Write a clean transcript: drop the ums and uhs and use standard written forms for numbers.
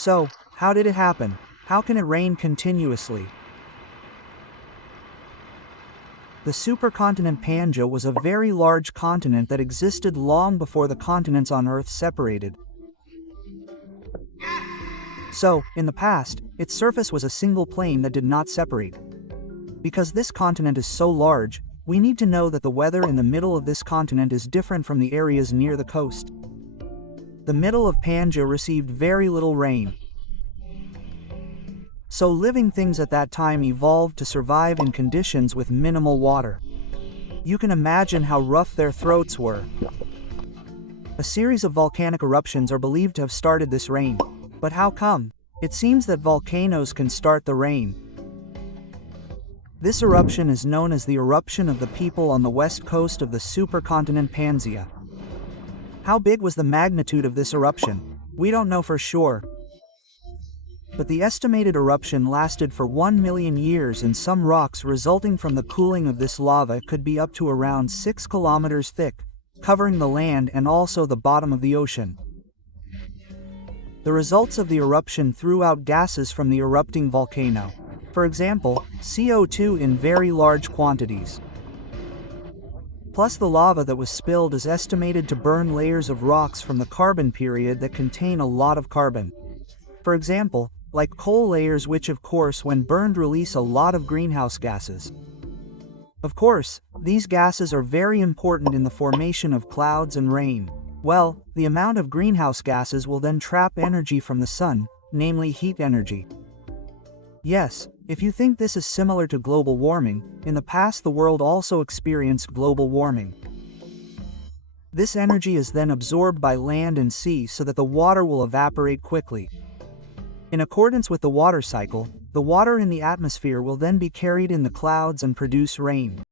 So, how did it happen? How can it rain continuously? The supercontinent Pangea was a very large continent that existed long before the continents on Earth separated. So, in the past, its surface was a single plane that did not separate. Because this continent is so large, we need to know that the weather in the middle of this continent is different from the areas near the coast. The middle of Pangea received very little rain. So living things at that time evolved to survive in conditions with minimal water. You can imagine how rough their throats were. A series of volcanic eruptions are believed to have started this rain. But how come? It seems that volcanoes can start the rain. This eruption is known as the eruption of the people on the west coast of the supercontinent Pangea. How big was the magnitude of this eruption? We don't know for sure. But the estimated eruption lasted for 1 million years, and some rocks resulting from the cooling of this lava could be up to around 6 kilometers thick, covering the land and also the bottom of the ocean. The results of the eruption threw out gases from the erupting volcano. For example, CO2 in very large quantities. Plus the lava that was spilled is estimated to burn layers of rocks from the carbon period that contain a lot of carbon. For example, like coal layers, which of course when burned release a lot of greenhouse gases. Of course, these gases are very important in the formation of clouds and rain. Well, the amount of greenhouse gases will then trap energy from the sun, namely heat energy. Yes, if you think this is similar to global warming, in the past the world also experienced global warming. This energy is then absorbed by land and sea so that the water will evaporate quickly. In accordance with the water cycle, the water in the atmosphere will then be carried in the clouds and produce rain.